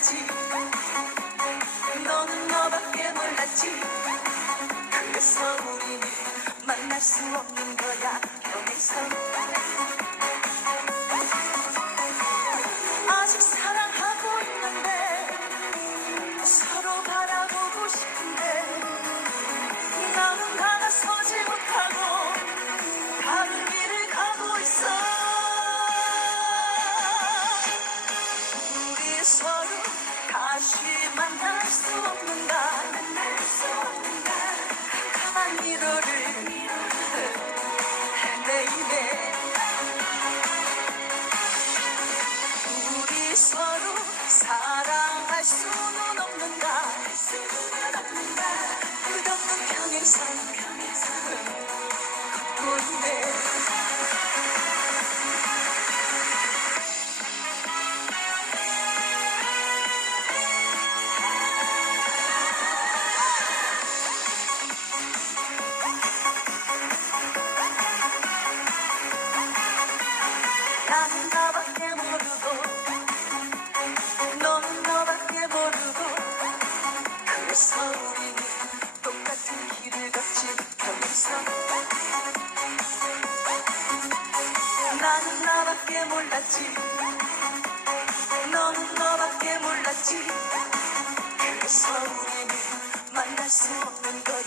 몰랐지. 너는 너밖에 몰랐지. 그래서 우리는 만날 수 없는 거야 평생. 아직 사랑하고 있는데 서로 바라보고 싶은데 나는 다가서지 못하고 다른 길을 가고 있어. 우리 서로 다시 만날 수 없는가. 가만 미로를 헤매이네. 우리 서로 사랑할 수는 없는가. 끝없는 평행선 걷고 있네. 나는 나밖에 모르고 너는 너밖에 모르고 그래서 우리는 똑같은 길을 걷지 평생. 나는 나밖에 몰랐지. 너는 너밖에 몰랐지. 그래서 우리는 만날 수 없는 거야.